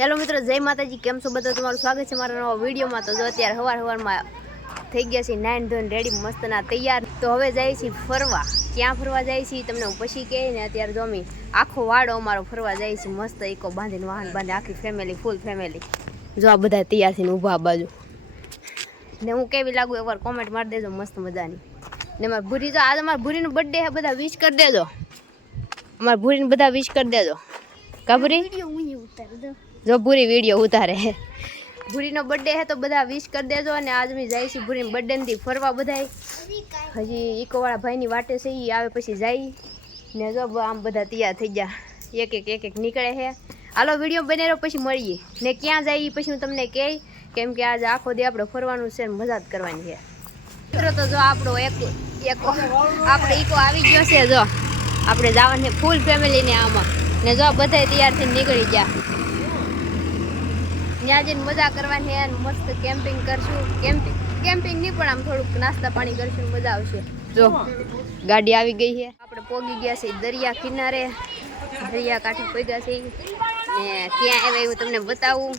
Hello મિત્રો, જય માતાજી. કેમ છો બધા? તમારું સ્વાગત છે મારા નવા વિડીયોમાં. તો જો અત્યારે સવારમાં થઈ ગયા છે, નાઈન ધોઈને રેડી મસ્તના તૈયાર. તો હવે જાય છે ફરવા. ક્યાં ફરવા જાય છે તમને હું પછી કહે ને. અત્યારે જો અમે આખો વાડો અમારો ફરવા જાય છે, મસ્ત ઇકો બાંધીને વાહન બાંધે, આખી ફેમિલી, ફૂલ ફેમિલી. જો આ બધા તૈયાર થઈને ઊભા આ બાજુ. ને હું કેવી લાગુ એકવાર કોમેન્ટ મારી દેજો મસ્ત મજાની. ને મારી ભૂરી, જો આજે અમારા ભૂરીનો બર્થડે છે, બધા વિશ કરી દેજો. અમારા ભૂરીને બધા વિશ કરી દેજો. કાબરી જો ભૂરી વિડીયો ઉતારે. ભૂરીનો બર્થડે છે તો બધા વિશ કરી દેજો. અને આજ અમે જાય છે ભૂરીના બર્થડેથી ફરવા. બધાય હજી ઇકોવાળા ભાઈની વાટે છે, એ આવે પછી જાય. ને જો આમ બધા તૈયાર થઈ ગયા, એક એક નીકળે છે. હાલો વિડીયો બનાવ્યો પછી મળીએ. ને ક્યાં જાય એ પછી હું તમને કહી, કેમ કે આજે આખો દી આપણે ફરવાનું છે ને મજા જ કરવાની છે. મિત્રો તો જો આપણો આપણે ઇકો આવી ગયો છે. જો આપણે જવાનું છે ફૂલ ફેમિલીને આમાં. ને જો બધા તૈયાર થઈને નીકળી ગયા. ત્યાં જઈને મજા કરવાની છે, મસ્ત કેમ્પિંગ કરશું. કેમ્પિંગ નહીં પણ આમ થોડુંક નાસ્તા પાણી કરશું, મજા આવશે. જો ગાડી આવી ગઈ છે, આપણે પોગી ગયા છે દરિયા કિનારે. દરિયા કાંઠે પગ્યા છે ને ક્યાં આવે એવું તમને બતાવું.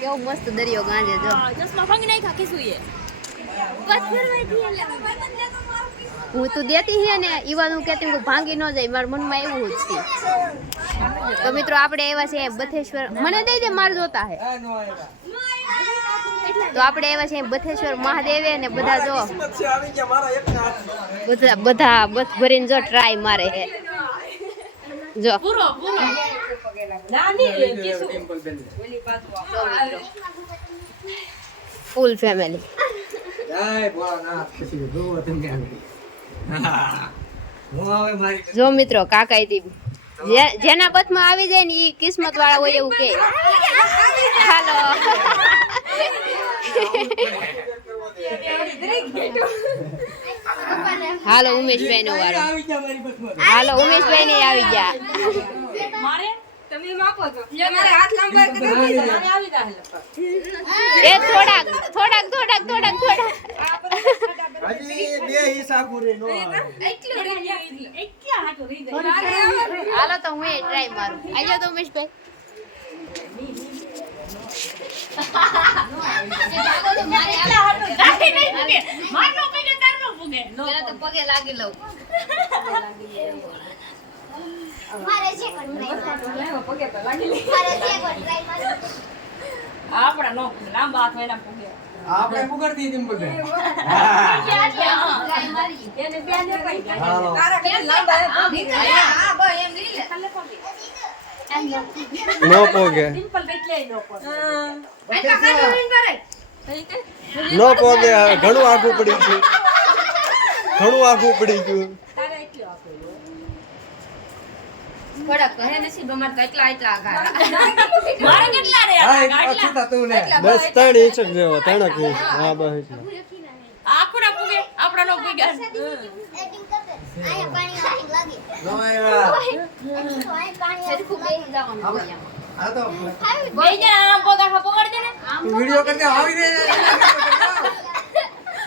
કેવો મસ્ત દરિયો ગાંજે. જો હું તું દેતી હે ને ઈવા હું કહેતી હું ભાંગી ન જાય, મારા મનમાં એવું જ છે. તો મિત્રો આપણે આવ્યા છે બથેશ્વર. મને દઈ દે, માર જોતા હે. તો આપણે આવ્યા છે બથેશ્વર મહાદેવે. ને બધા જો બધા બસ ભરીને જો ટ્રાય મારે હે. જો ફૂલ ફેમિલી. જો મિત્રો કાકા જેના પથમાં આવી જાય ને એ કિસ્મત વાળા હોય એવું કે. હાલો હાલો ઉમેશભાઈ નો વારો. હાલો ઉમેશભાઈ ને આવી ગયા. એ થોડાક હાલો તો હું ટ્રાય મારું. આજો તો ઉમેશભાઈ. પગે લાગી લઉં. આપડા નો લાંબા હાથ વેલા પૂગે. આપણે પુગડતી તેમ બધે. એને બે ને પઈ ગયા. તારા કે લાંબા હા બો એમ લઈ લે. નો પોગે. સિમ્પલ બેટલે નો પોગે. આટલા કાઢો લઈને કરે. નો પોગે. ઘણું આઘું પડી ગયું. ઘણું આઘું પડી ગયું. તારે એટલો આપો. થોડા કહે નથી બમાર તો એટલા આઘા. મારે કેટલા રે આઘા તું ને બસ 3 ઇંચ જ જેવો 3 ઇંચ. હા બસ એટલા. આખુડા પૂગે આપડા નો પૂગ્યા. એડિંગ કર દે. આયા પાણી લાગે. નો આવ્યા. પાણી હરખું બેહી જવાનું. આ તો બેઈ જણા આમ પોગા પકડ દે ને. વિડિયો કરતે આવી રે.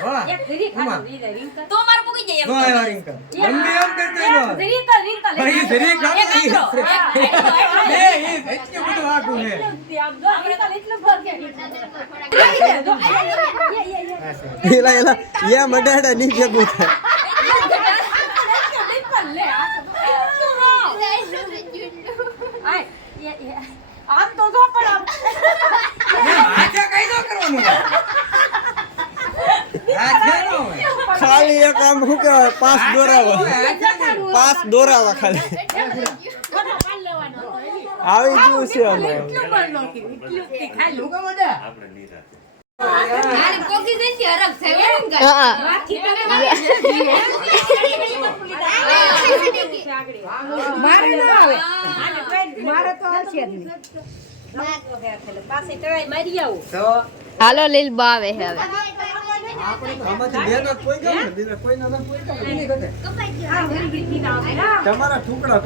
હા એક ધરી ખાતો રીંકા તો માર પૂગી જાય. નો આવ્યા રિંકા. મંદી એમ કરતો નો. રીંકા ભાઈ ધરી ખાતો. એ એટલું બધું આઘું હે. એલા યા મડાડા ની ભેગું થાય. ખાલી એક આમ શું કહેવાય 5 દોરાવા ખાલી આવી ગયું છે અમે. હાલો લીલ બાવે હવે. તમારા ટુકડા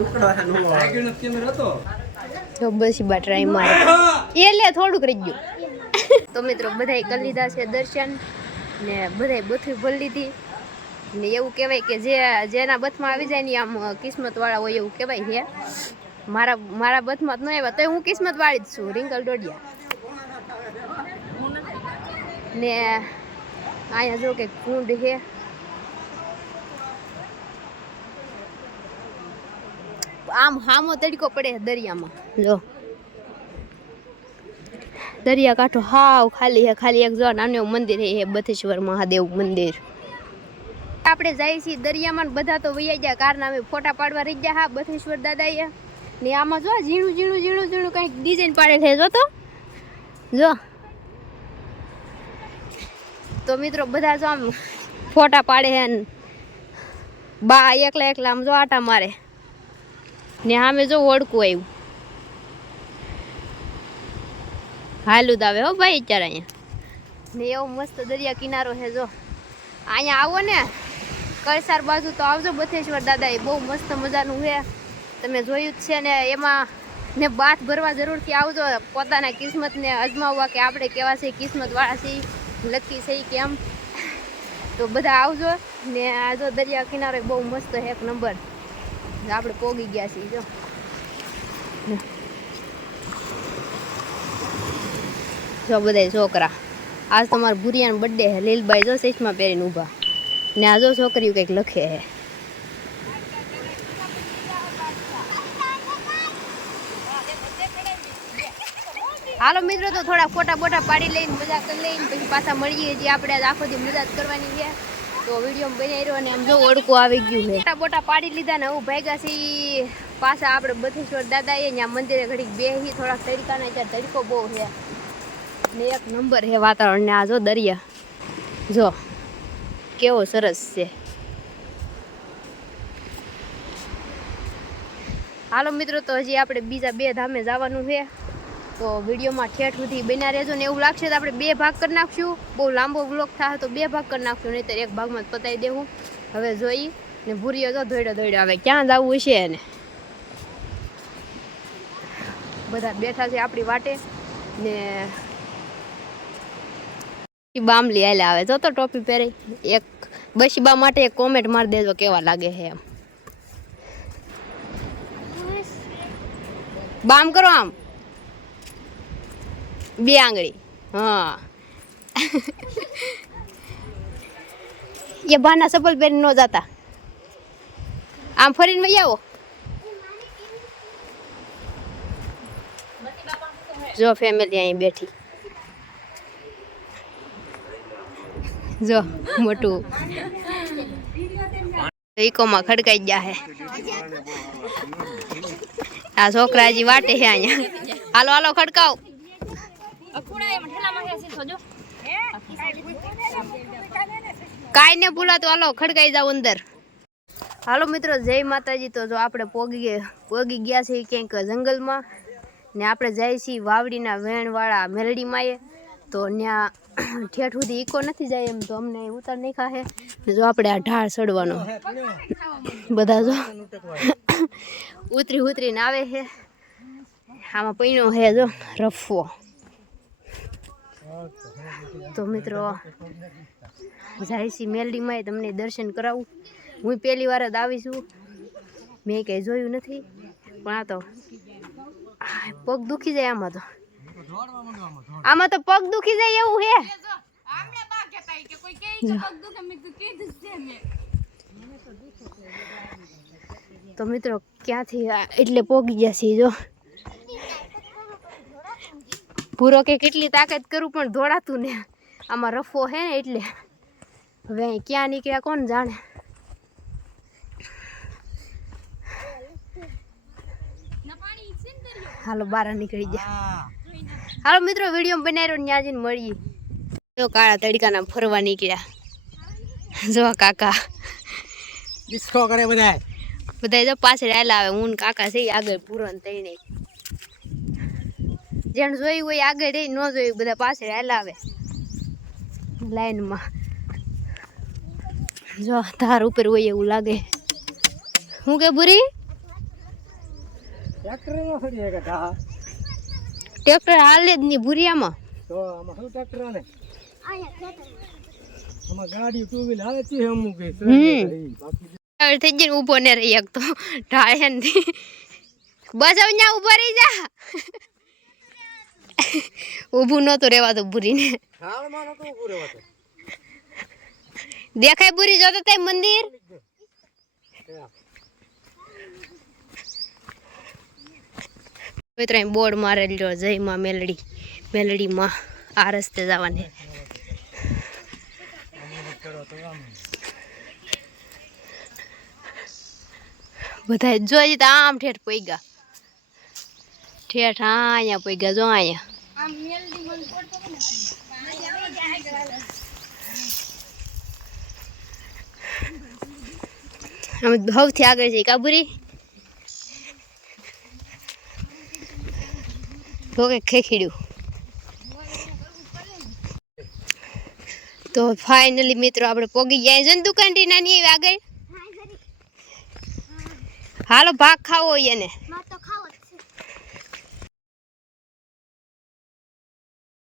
તો બસ બા ટ્રાય મારે એટલે થોડુંક રહી ગયું. તો મિત્રો બધાય કરી લીધા છે દર્શન ને બધાય બથું ભરી લીધી ને એવું કહેવાય કે જેના બથમાં આવી જાય ને આમ કિસ્મત વાળા હોય એવું કહેવાય છે. મારા બથમાં ન આવ્યા તો હું કિસ્મત વાળી જ છું રિંકલ ડોડિયા ને અહીંયા જો કે કુંડ છે આમ હામો તડકો પડે દરિયામાં જો દરિયા કાંઠો હાવ ખાલી હે ખાલી એક જો નાનું મંદિર હે બથેશ્વર મહાદેવ મંદિર આપણે જઈએ છીએ દરિયામાં બધા તો વૈયા ગયા કારનામે ફોટા પાડવા રહી ગયા હા બથેશ્વર દાદાએ ને આમાં જો ઝીણું ઝીણું ઝીણું ઝીણું કંઈક ડિઝાઇન પાડેલ છે જો જો તો મિત્રો બધા જો આમ ફોટા પાડે છે ને બા એકલા એકલા આમ જો આટા મારે ને સામે જો ઓળકું આવ્યું હાલું જ આવે હો ભાઈ અત્યારે અહીંયા ને એવો મસ્ત દરિયા કિનારો છે જો અહીંયા આવો ને કળસાર બાજુ તો આવજો બથેશ્વર દાદા એ બહુ મસ્ત મજાનું છે તમે જોયું જ છે ને એમાં ને બાથ ભરવા જરૂરથી આવજો પોતાના કિસ્મતને અજમાવવા કે આપણે કેવા છે કિસ્મતવાળા છીએ લકી છે કેમ તો બધા આવજો ને આ જો દરિયા કિનારો બહુ મસ્ત છે એક નંબર આપણે પોગી ગયા છીએ જો બધા છોકરા આજ તમારા ભુરિયાનો બર્થડે છે લીલબાઈ જો ચશ્મા પહેરીને ઊભા ને આ જો છોકરીઓ કંઈક લખે છે હાલો મિત્રો તો થોડા ફોટા બોટા પાડી લઈને મજા કરી લઈને પછી પાછા મળીએ જે આપણે આજ આખો દી મજા કરવાની છે તો વિડીયો બનાવી રહ્યો ને આમ જો ઓળકું આવી ગયું છે ફોટા બોટા પાડી લીધા ને હું ભાગ્યા છીએ પાછા આપણે બથેશ્વર દાદા એ ત્યાં મંદિરે ઘડીક બેસી થોડાક તડકાના ત્યાં તડકો બહુ છે ને એક નંબર છે વાતાવરણ ને આ જો દરિયા જો કેવો સરસ છે હાલો મિત્રો તો હજી આપણે બીજા 2 ધામે જવાનું છે તો વિડીયોમાં ઠેઠ સુધી બન્યા રહેજો ને એવું લાગશે તો આપણે 2 ભાગ કરી નાખશું બહુ લાંબો વ્લોગ થાય તો 2 ભાગ કરી નાખશું નહીંતર એક ભાગમાં જ પતાવી દેવું હવે જોઈ ને ભૂરીઓ તો દોડ્યો આવે ક્યાં જવું હશે એને બધા બેઠા છે આપણી વાટે ને બામલી હાલે આવે જો તો ટોપી પહેરી એક બશીબા માટે એક કોમેન્ટ મારી દેજો કેવા લાગે છે એમ બામ કરો આમ 2 આંગળી હા એ બાના સપલ પહેરી ન જતા આમ ફરીને વહી આવો જો ફેમિલી અહીં બેઠી જો મોટું ઇકોમાં ખડકાઈ ગયા હે આ છોકરા હજી વાટે છે અહીંયા હાલો હાલો ખડકાવ કાંઈ ને ભૂલાતું હાલો ખડકાઈ જાવ અંદર હાલો મિત્રો જય માતાજી તો જો આપણે પોગી ગયા છે ક્યાંક જંગલમાં ને આપણે જાય છીએ વાવડીના વેણવાળા મેલડીમાં તો ત્યાં ઠેઠ સુધી ઈકો નથી જાય એમ તો અમને ઉતાર નહીં ખાહે જો આપણે આ ઢાળ ચડવાનો બધા જો ઉતરીને આવે છે આમાં પૈણો છે જો રફો તો મિત્રો જાય છે મેલડીમાં તમને દર્શન કરાવું હું પહેલી વાર જ આવી છું મેં કંઈ જોયું નથી પણ આ તો પગ દુખી જાય આમાં તો પગ દુખી જાય એવું હે તો મિત્રો ક્યાંથી એટલે પોગી ગયા છે જો પૂરો કે કેટલી તાકાત કરું પણ દોડાતું ને આમાં રફો હે ને એટલે હવે અહીં ક્યાં નીકળ્યા કોણ જાણે હાલો બાર નીકળી ગયા હાલો મિત્રો વિડીયો બનાવ્યો ત્યાં જઈને મળીએ જો કાળા તડકાના ફરવા નીકળ્યા જો કાકા ડિસ્કો કરે બધા જો પાછળ આવેલા આવે હું કાકા છે આગળ પૂરો થઈને જેને જોયું હોય આગળ રહી ન જોયું બધા પાછળ આવેલા આવે લાઈનમાં જો ધાર ઉપર હોય એવું લાગે હું કે બુરી ટ્રેક્ટર હાલે જ નહીં ભૂરિયામાં તો આમાં શું ટ્રેક્ટર ને આમાં ગાડી ટુ વ્હીલ આવે છે અમુક થઈ જઈને ઊભો ને રહી એક તો ઢાળે ને બસ હવે ત્યાં ઊભા રહી જા ઊભું નહોતું રહેવાતું ભૂરીને થાળમાં નતું ઊભું રહેવાતું. દેખાય ભૂરી જોતો તે મંદિર મિત્ર બોર્ડ મારેલો જય માં મેલડી માં આ રસ્તે જવાની બધા જોઈ તો આમ ઠેઠ પૈગા ઠેઠ અહીંયા પૈગા જો અહીંયા અમે સૌથી આગળ જઈ કાબુરી કે ખેખીડ્યું તો ફાઇનલી મિત્રો આપણે પોગી ગયા છે ને દુકાન થી નાની એવી આગળ હાલો ભાગ ખાવો હોય એને